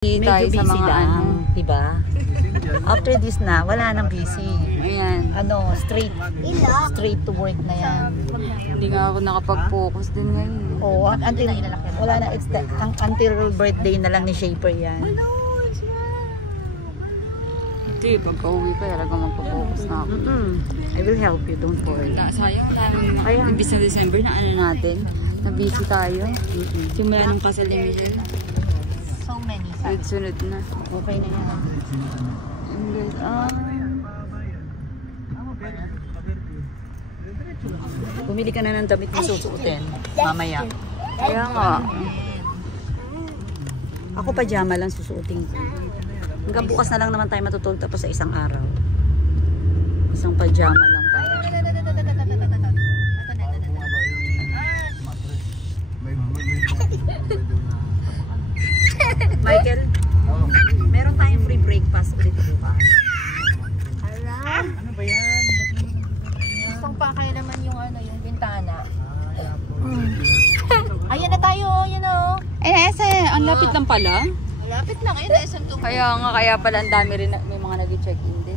Medyo busy sa mga lang, diba? After this na, wala nang busy. Ayan. Ano, straight to work na yan. Hindi nga ako nakapag-focus din ngayon. Oo, until, wala na, until birthday na lang ni Shaper yan. Hindi, pagka-uwi pa, talaga magpo-focus na ako. I will help you, don't worry. Sayang, daming Kaya, imbis na December na ano natin, na busy tayo. Simula nung kasal ni Michelle. So many. Sunod na. Okay na yan. And guys, Bumili ka na ng damit na susuotin. Mamaya. kaya nga. Ako pajama lang susuotin ko. Hanggang bukas na lang naman tayo matutulog tapos sa isang araw. Isang pajama lang tayo. Michael, meron tayong free breakfast ulit bukas. Ano ba yan? Gustong pakay naman yung ano, yung bintana. Ayan na tayo, yun o. Ang lapit lang pala. Malapit lang, ayun na SM2. Kaya nga, kaya pala ang dami rin, may mga nag-check-in din.